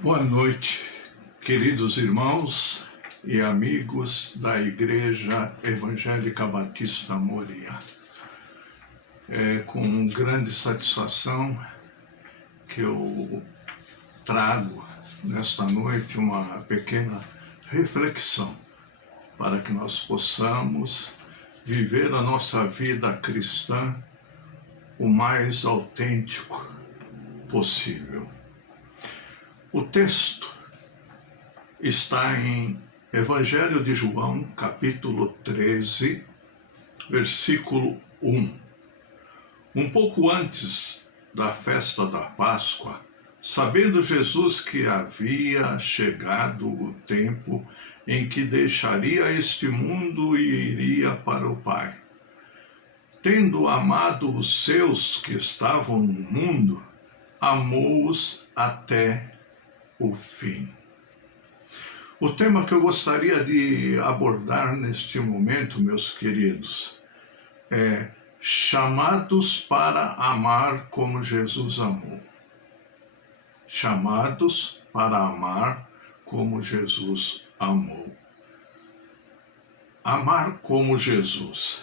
Boa noite, queridos irmãos e amigos da Igreja Evangélica Batista Moriá. É com grande satisfação que eu trago nesta noite uma pequena reflexão para que nós possamos viver a nossa vida cristã o mais autêntico possível. O texto está em Evangelho de João, capítulo 13, versículo 1. Um pouco antes da festa da Páscoa, sabendo Jesus que havia chegado o tempo em que deixaria este mundo e iria para o Pai, tendo amado os seus que estavam no mundo, amou-os até o fim. O tema que eu gostaria de abordar neste momento, meus queridos, é chamados para amar como Jesus amou. Chamados para amar como Jesus amou. Amar como Jesus.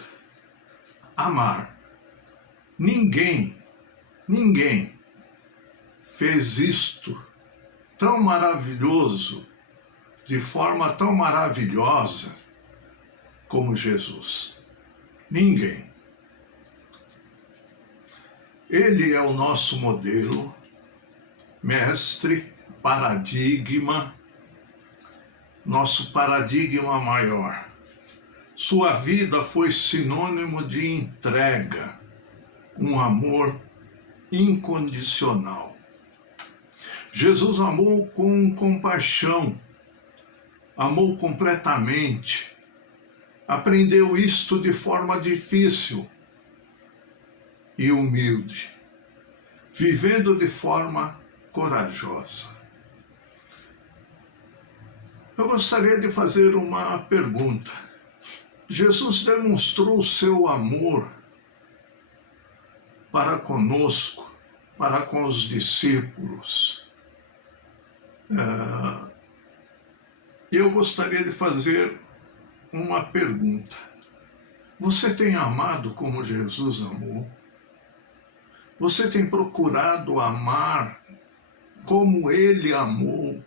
Amar. Ninguém fez isto tão maravilhoso, de forma tão maravilhosa como Jesus. Ninguém. Ele é o nosso modelo, mestre, paradigma, nosso paradigma maior. Sua vida foi sinônimo de entrega, um amor incondicional. Jesus amou com compaixão, amou completamente, aprendeu isto de forma difícil e humilde, vivendo de forma corajosa. Eu gostaria de fazer uma pergunta. Jesus demonstrou seu amor para conosco, para com os discípulos. Eu gostaria de fazer uma pergunta. Você tem amado como Jesus amou? Você tem procurado amar como Ele amou?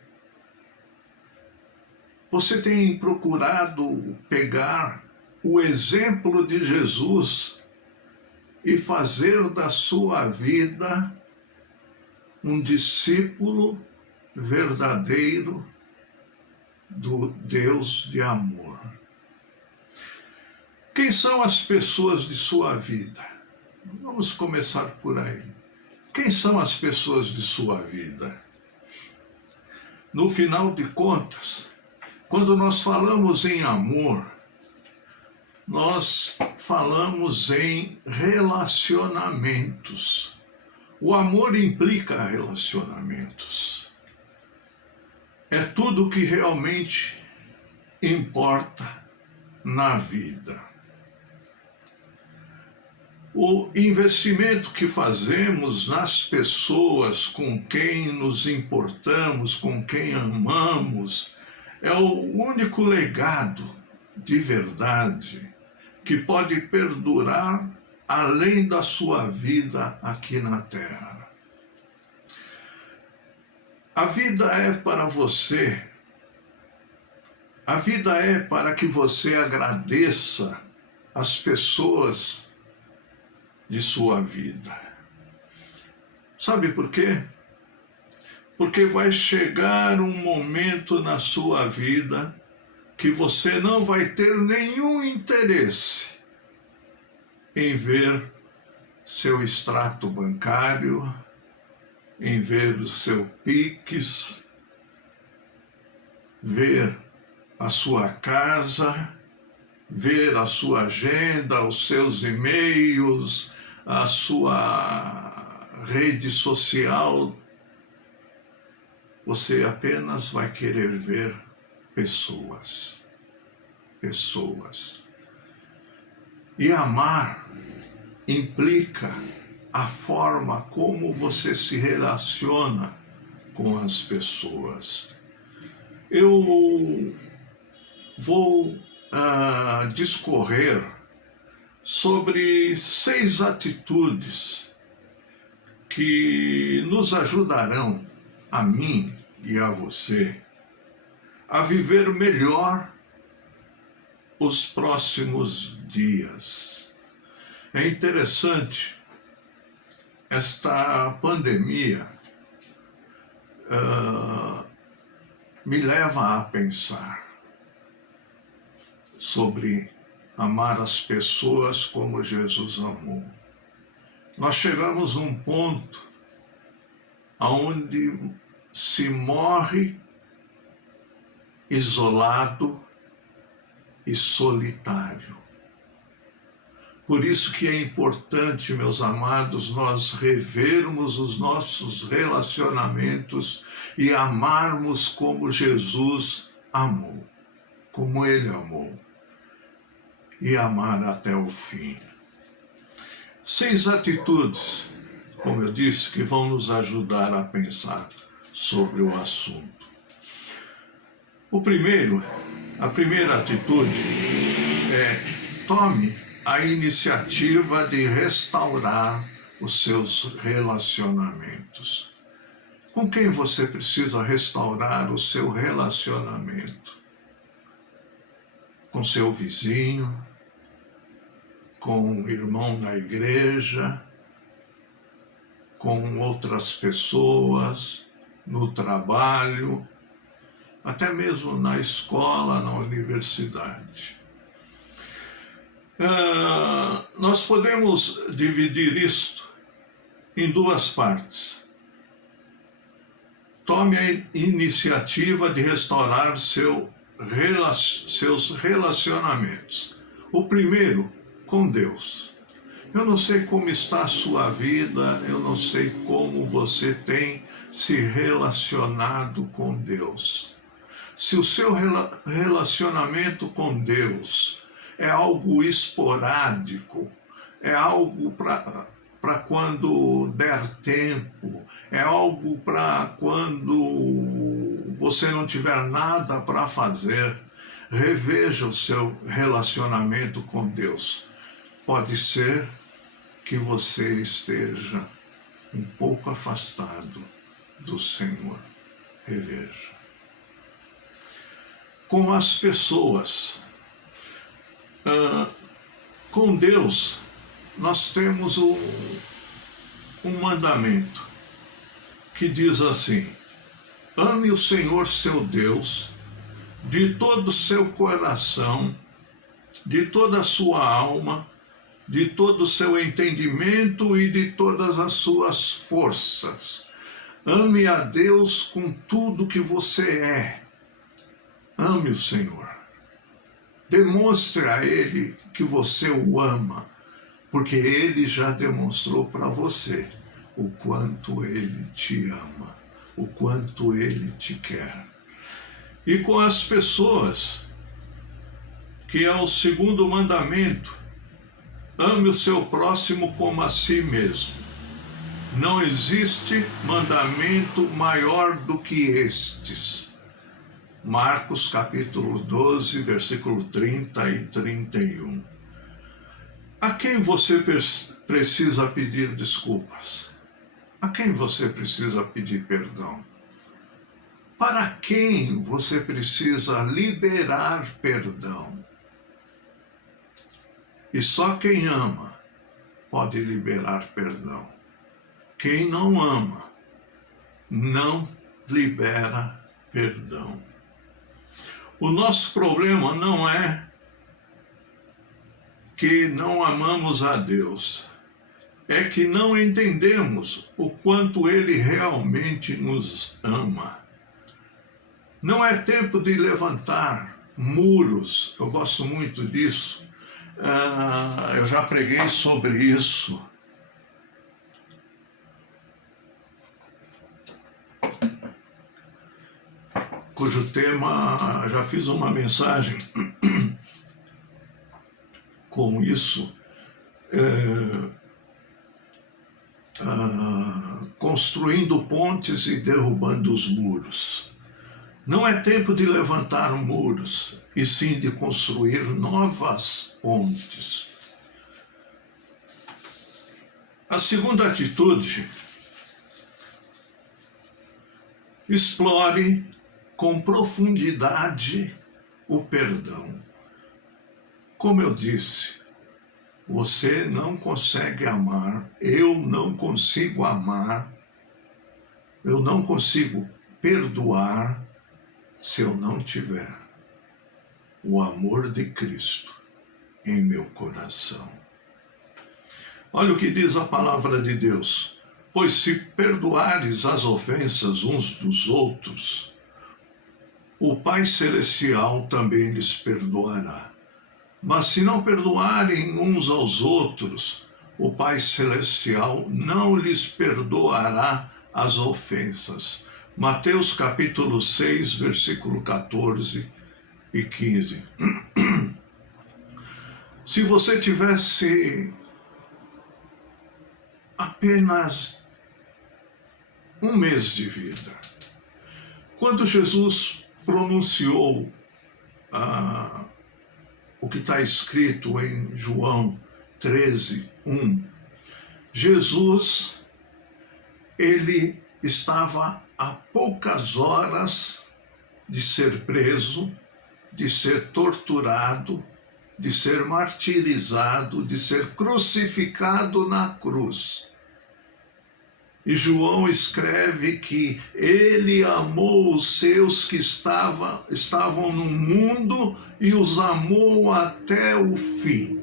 Você tem procurado pegar o exemplo de Jesus e fazer da sua vida um discípulo verdadeiro do Deus de amor? Quem são as pessoas de sua vida? Vamos começar por aí. Quem são as pessoas de sua vida? No final de contas, quando nós falamos em amor, nós falamos em relacionamentos. O amor implica relacionamentos. É tudo que realmente importa na vida. O investimento que fazemos nas pessoas com quem nos importamos, com quem amamos, é o único legado de verdade que pode perdurar além da sua vida aqui na Terra. A vida é para você. A vida é para que você agradeça as pessoas de sua vida. Sabe por quê? Porque vai chegar um momento na sua vida que você não vai ter nenhum interesse em ver seu extrato bancário, em ver o seu Pix, ver a sua casa, ver a sua agenda, os seus e-mails, a sua rede social. Você apenas vai querer ver pessoas. Pessoas. E amar implica a forma como você se relaciona com as pessoas. Eu vou discorrer sobre 6 atitudes que nos ajudarão, a mim e a você, a viver melhor os próximos dias. É interessante, esta pandemia me leva a pensar sobre amar as pessoas como Jesus amou. Nós chegamos a um ponto onde se morre isolado e solitário. Por isso que é importante, meus amados, nós revermos os nossos relacionamentos e amarmos como Jesus amou, como Ele amou, e amar até o fim. 6 atitudes, como eu disse, que vão nos ajudar a pensar sobre o assunto. A primeira atitude é: tome a iniciativa de restaurar os seus relacionamentos. Com quem você precisa restaurar o seu relacionamento? Com seu vizinho, com um irmão na igreja, com outras pessoas, no trabalho, até mesmo na escola, na universidade. Nós podemos dividir isto em 2 partes. Tome a iniciativa de restaurar seus relacionamentos. O primeiro, com Deus. Eu não sei como está a sua vida, eu não sei como você tem se relacionado com Deus. Se o seu relacionamento com Deus é algo esporádico, é algo para quando der tempo, é algo para quando você não tiver nada para fazer, reveja o seu relacionamento com Deus. Pode ser que você esteja um pouco afastado do Senhor. Reveja. Com as pessoas. Com Deus, nós temos um mandamento que diz assim: ame o Senhor seu Deus de todo o seu coração, de toda a sua alma, de todo o seu entendimento e de todas as suas forças. Ame a Deus com tudo que você é. Ame o Senhor. Demonstre a Ele que você o ama, porque Ele já demonstrou para você o quanto Ele te ama, o quanto Ele te quer. E com as pessoas, que é o segundo mandamento: ame o seu próximo como a si mesmo. Não existe mandamento maior do que estes. Marcos capítulo 12, versículo 30 e 31. A quem você precisa pedir desculpas? A quem você precisa pedir perdão? Para quem você precisa liberar perdão? E só quem ama pode liberar perdão. Quem não ama não libera perdão. O nosso problema não é que não amamos a Deus, é que não entendemos o quanto Ele realmente nos ama. Não é tempo de levantar muros, eu gosto muito disso. Eu já preguei sobre isso. Cujo tema, já fiz uma mensagem com isso, com construindo pontes e derrubando os muros. Não é tempo de levantar muros, e sim de construir novas pontes. A segunda atitude: explore com profundidade o perdão. Como eu disse, você não consegue amar, eu não consigo amar, eu não consigo perdoar se eu não tiver o amor de Cristo em meu coração. Olha o que diz a palavra de Deus: pois se perdoares as ofensas uns dos outros, o Pai Celestial também lhes perdoará. Mas se não perdoarem uns aos outros, o Pai Celestial não lhes perdoará as ofensas. Mateus capítulo 6, versículo 14 e 15. Se você tivesse apenas um mês de vida, quando Jesus pronunciou o que está escrito em João 13, 1, Jesus, ele estava a poucas horas de ser preso, de ser torturado, de ser martirizado, de ser crucificado na cruz. E João escreve que ele amou os seus que estavam no mundo e os amou até o fim.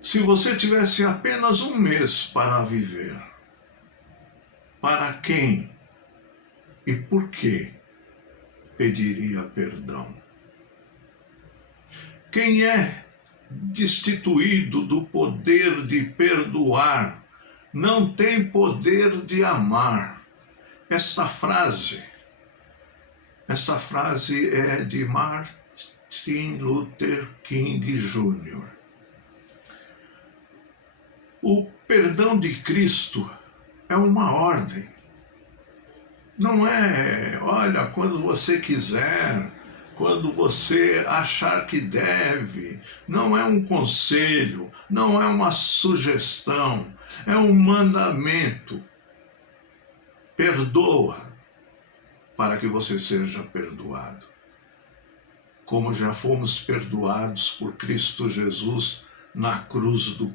Se você tivesse apenas um mês para viver, para quem e por que pediria perdão? Quem é destituído do poder de perdoar não tem poder de amar. Essa frase é de Martin Luther King Jr. O perdão de Cristo é uma ordem. Não é, olha, quando você quiser, quando você achar que deve. Não é um conselho, não é uma sugestão, é um mandamento. Perdoa para que você seja perdoado. Como já fomos perdoados por Cristo Jesus na cruz do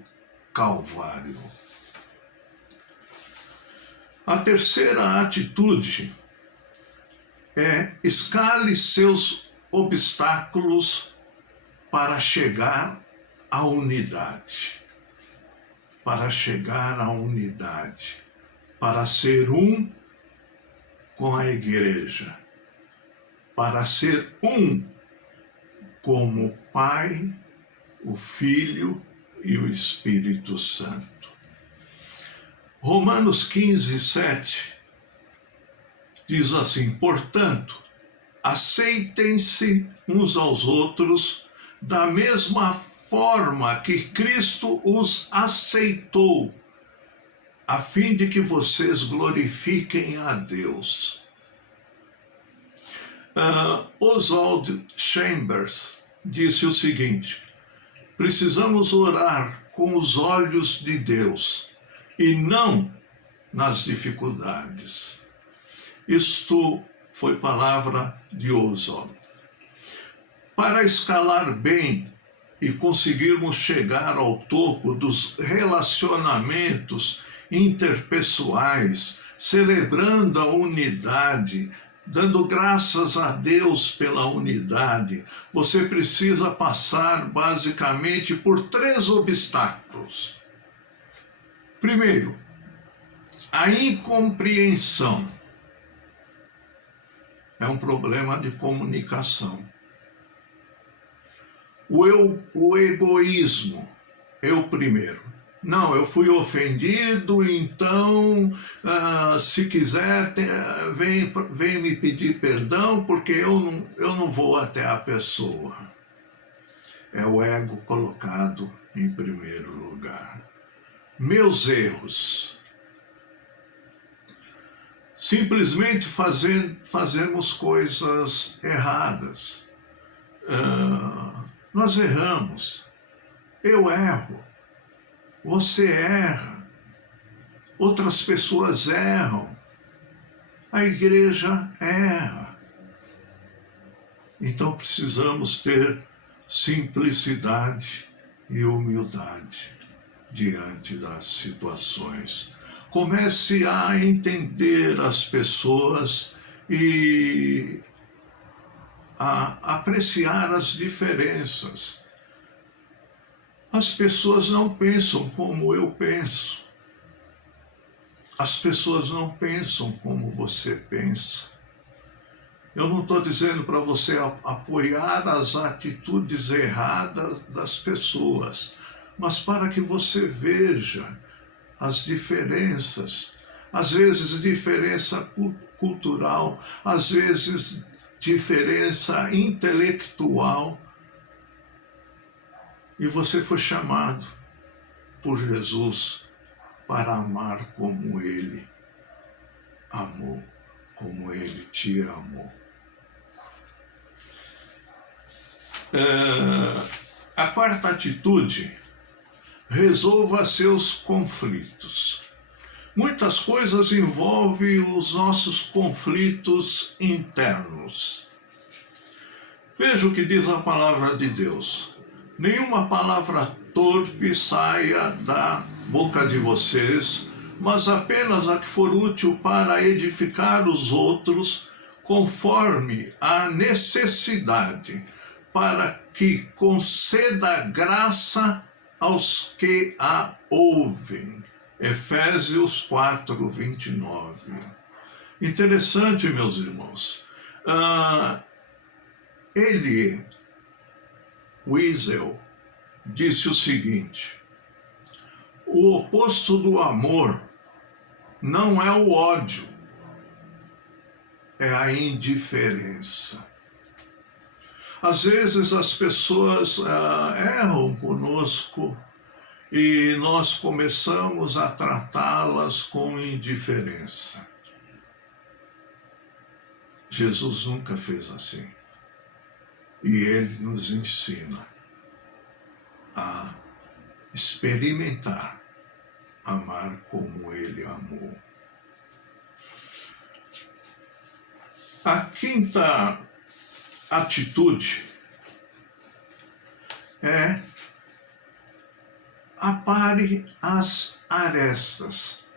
Calvário. A terceira atitude é escale seus obstáculos para chegar à unidade. Para chegar à unidade. Para ser um com a igreja. Para ser um como o Pai, o Filho e o Espírito Santo. Romanos 15, 7 diz assim: portanto, aceitem-se uns aos outros da mesma forma que Cristo os aceitou, a fim de que vocês glorifiquem a Deus. Oswald Chambers disse o seguinte: precisamos orar com os olhos de Deus e não nas dificuldades. Isto foi palavra de Oswald. Para escalar bem e conseguirmos chegar ao topo dos relacionamentos interpessoais, celebrando a unidade, dando graças a Deus pela unidade, você precisa passar basicamente por 3 obstáculos. Primeiro, a incompreensão. É um problema de comunicação. O egoísmo, eu primeiro. Não, eu fui ofendido, então, se quiser, vem me pedir perdão, porque eu não vou até a pessoa. É o ego colocado em primeiro lugar. Meus erros. Simplesmente fazemos coisas erradas. Nós erramos. Eu erro. Você erra. Outras pessoas erram. A igreja erra. Então precisamos ter simplicidade e humildade diante das situações. Comece a entender as pessoas e a apreciar as diferenças. As pessoas não pensam como eu penso. As pessoas não pensam como você pensa. Eu não estou dizendo para você apoiar as atitudes erradas das pessoas, mas para que você veja as diferenças, às vezes diferença cultural, às vezes diferença intelectual, e você foi chamado por Jesus para amar como Ele amou, como Ele te amou. A quarta atitude: resolva seus conflitos. Muitas coisas envolvem os nossos conflitos internos. Veja o que diz a palavra de Deus. Nenhuma palavra torpe saia da boca de vocês, mas apenas a que for útil para edificar os outros, conforme a necessidade, para que conceda graça aos que a ouvem. Efésios 4, 29. Interessante, meus irmãos. Elie Wiesel disse o seguinte: o oposto do amor não é o ódio, é a indiferença. Às vezes as pessoas erram conosco e nós começamos a tratá-las com indiferença. Jesus nunca fez assim. E Ele nos ensina a experimentar amar como Ele amou. A quinta atitude é: apare as arestas.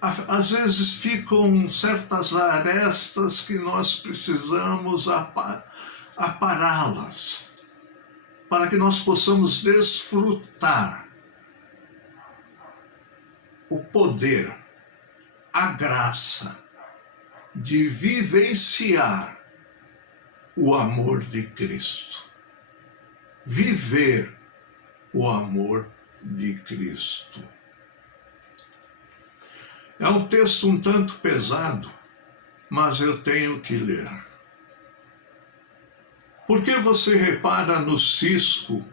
Às vezes ficam certas arestas que nós precisamos apará-las, para que nós possamos desfrutar o poder, a graça de vivenciar o amor de Cristo. Viver o amor de Cristo. É um texto um tanto pesado, mas eu tenho que ler. Por que você repara no cisco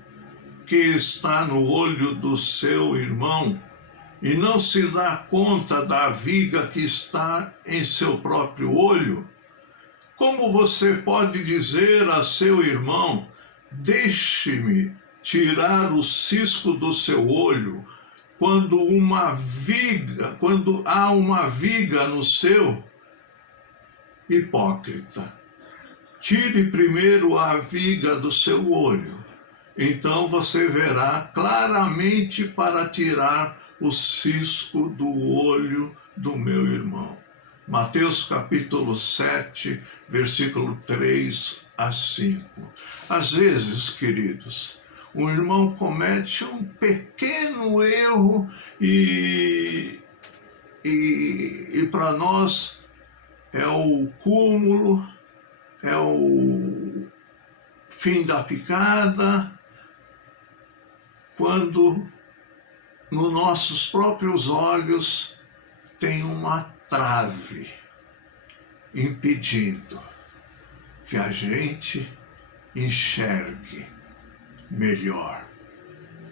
que está no olho do seu irmão e não se dá conta da viga que está em seu próprio olho? Como você pode dizer a seu irmão: deixe-me tirar o cisco do seu olho, quando há uma viga no seu? Hipócrita, tire primeiro a viga do seu olho, então você verá claramente para tirar o cisco do olho do meu irmão. Mateus capítulo 7, versículo 3 a 5. Às vezes, queridos, o irmão comete um pequeno erro e para nós é o cúmulo, é o fim da picada, quando nos nossos próprios olhos tem uma trave impedindo que a gente enxergue melhor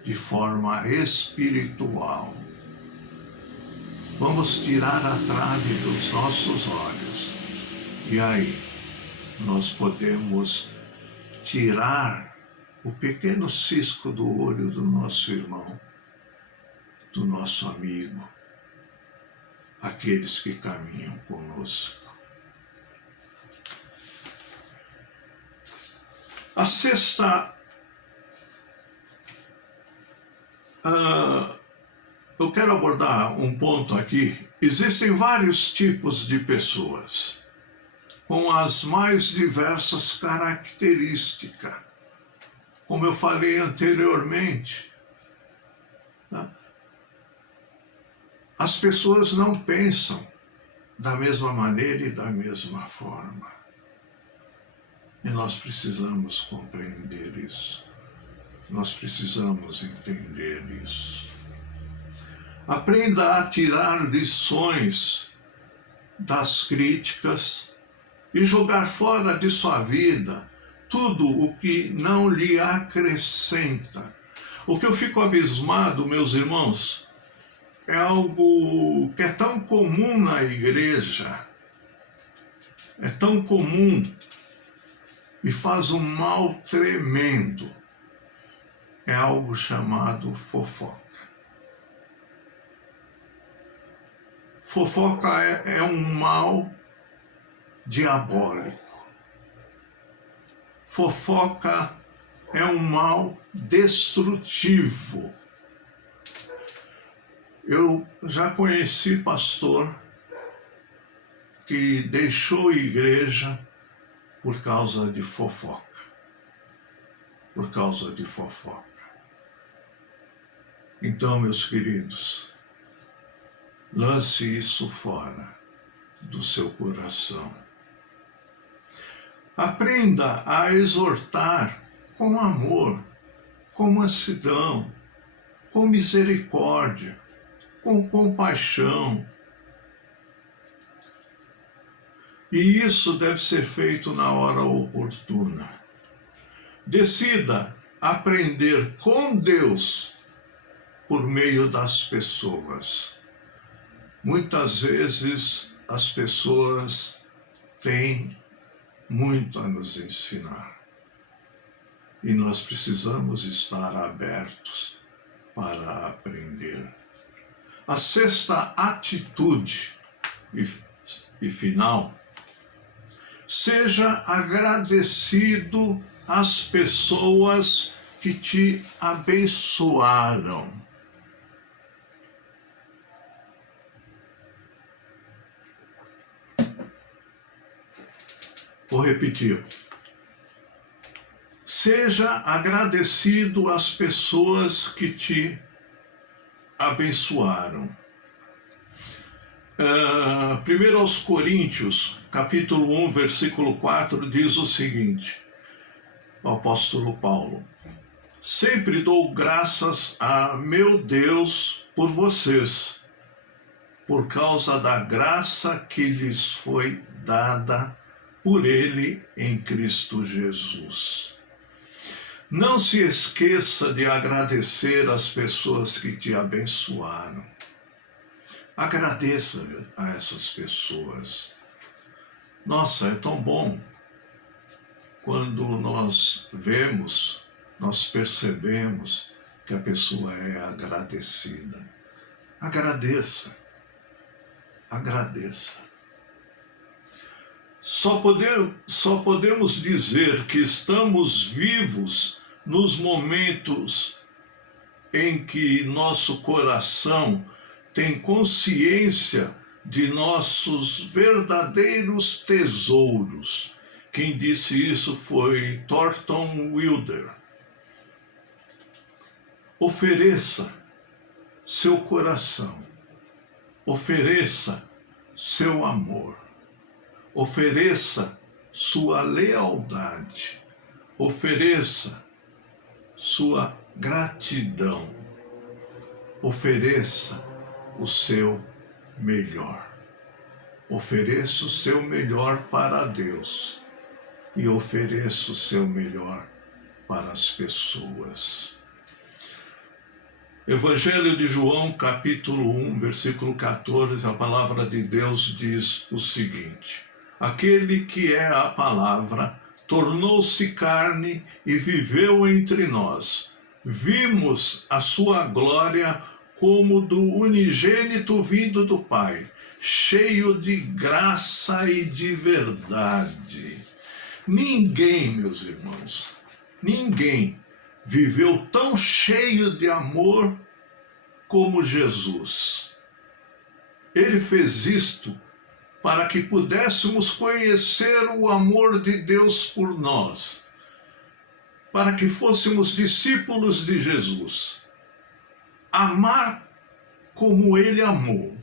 de forma espiritual. Vamos tirar a trave dos nossos olhos e aí nós podemos tirar o pequeno cisco do olho do nosso irmão, do nosso amigo, aqueles que caminham conosco. A sexta, eu quero abordar um ponto aqui. Existem vários tipos de pessoas, com as mais diversas características. Como eu falei anteriormente, né? As pessoas não pensam da mesma maneira e da mesma forma. E nós precisamos compreender isso. Nós precisamos entender isso. Aprenda a tirar lições das críticas e jogar fora de sua vida tudo o que não lhe acrescenta. O que eu fico abismado, meus irmãos, é algo que é tão comum na igreja, é tão comum e faz um mal tremendo. É algo chamado fofoca. Fofoca é um mal diabólico. Fofoca é um mal destrutivo. Eu já conheci pastor que deixou a igreja por causa de fofoca. Por causa de fofoca. Então, meus queridos, lance isso fora do seu coração. Aprenda a exortar com amor, com mansidão, com misericórdia, com compaixão. E isso deve ser feito na hora oportuna. Decida aprender com Deus por meio das pessoas. Muitas vezes as pessoas têm muito a nos ensinar. E nós precisamos estar abertos para aprender. A sexta atitude e final: seja agradecido às pessoas que te abençoaram. Vou repetir. Seja agradecido às pessoas que te abençoaram. 1 aos Coríntios, capítulo 1, versículo 4, diz o seguinte, o apóstolo Paulo: sempre dou graças a meu Deus por vocês, por causa da graça que lhes foi dada por Ele em Cristo Jesus. Não se esqueça de agradecer às pessoas que te abençoaram. Agradeça a essas pessoas. Nossa, é tão bom quando nós vemos, nós percebemos que a pessoa é agradecida. Agradeça. Agradeça. Só podemos dizer que estamos vivos nos momentos em que nosso coração tem consciência de nossos verdadeiros tesouros. Quem disse isso foi Thornton Wilder. Ofereça seu coração, ofereça seu amor, ofereça sua lealdade, ofereça sua gratidão, ofereça o seu melhor. Ofereça o seu melhor para Deus e ofereça o seu melhor para as pessoas. Evangelho de João, capítulo 1, versículo 14, a palavra de Deus diz o seguinte: aquele que é a palavra tornou-se carne e viveu entre nós. Vimos a sua glória como do unigênito vindo do Pai, cheio de graça e de verdade. Ninguém, meus irmãos, ninguém viveu tão cheio de amor como Jesus. Ele fez isto para que pudéssemos conhecer o amor de Deus por nós, para que fôssemos discípulos de Jesus. Amar como Ele amou,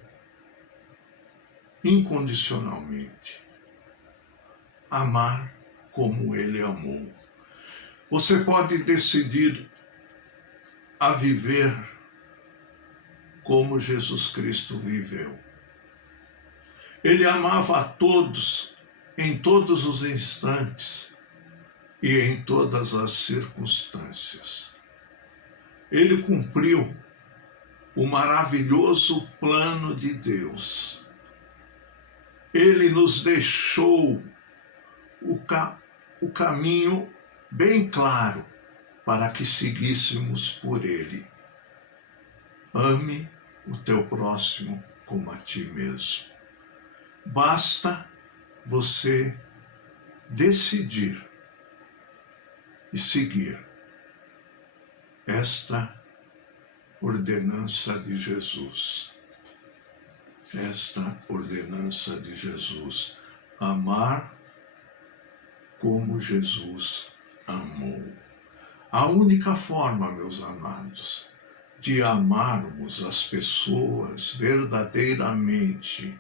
incondicionalmente. Amar como Ele amou. Você pode decidir a viver como Jesus Cristo viveu. Ele amava a todos, em todos os instantes e em todas as circunstâncias. Ele cumpriu o maravilhoso plano de Deus. Ele nos deixou o caminho bem claro para que seguíssemos por ele. Ame o teu próximo como a ti mesmo. Basta você decidir e seguir esta ordenança de Jesus. Esta ordenança de Jesus. Amar como Jesus amou. A única forma, meus amados, de amarmos as pessoas verdadeiramente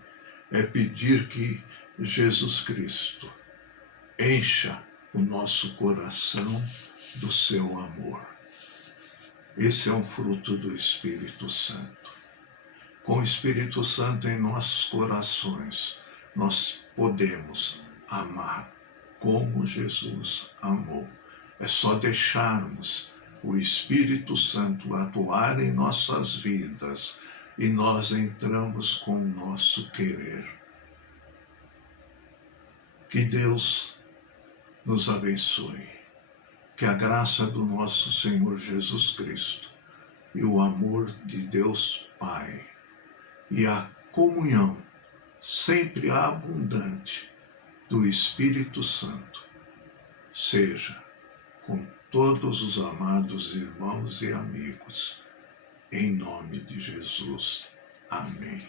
é pedir que Jesus Cristo encha o nosso coração do seu amor. Esse é um fruto do Espírito Santo. Com o Espírito Santo em nossos corações, nós podemos amar como Jesus amou. É só deixarmos o Espírito Santo atuar em nossas vidas e nós entramos com o nosso querer. Que Deus nos abençoe. Que a graça do nosso Senhor Jesus Cristo e o amor de Deus Pai e a comunhão sempre abundante do Espírito Santo seja com todos os amados irmãos e amigos, em nome de Jesus. Amém.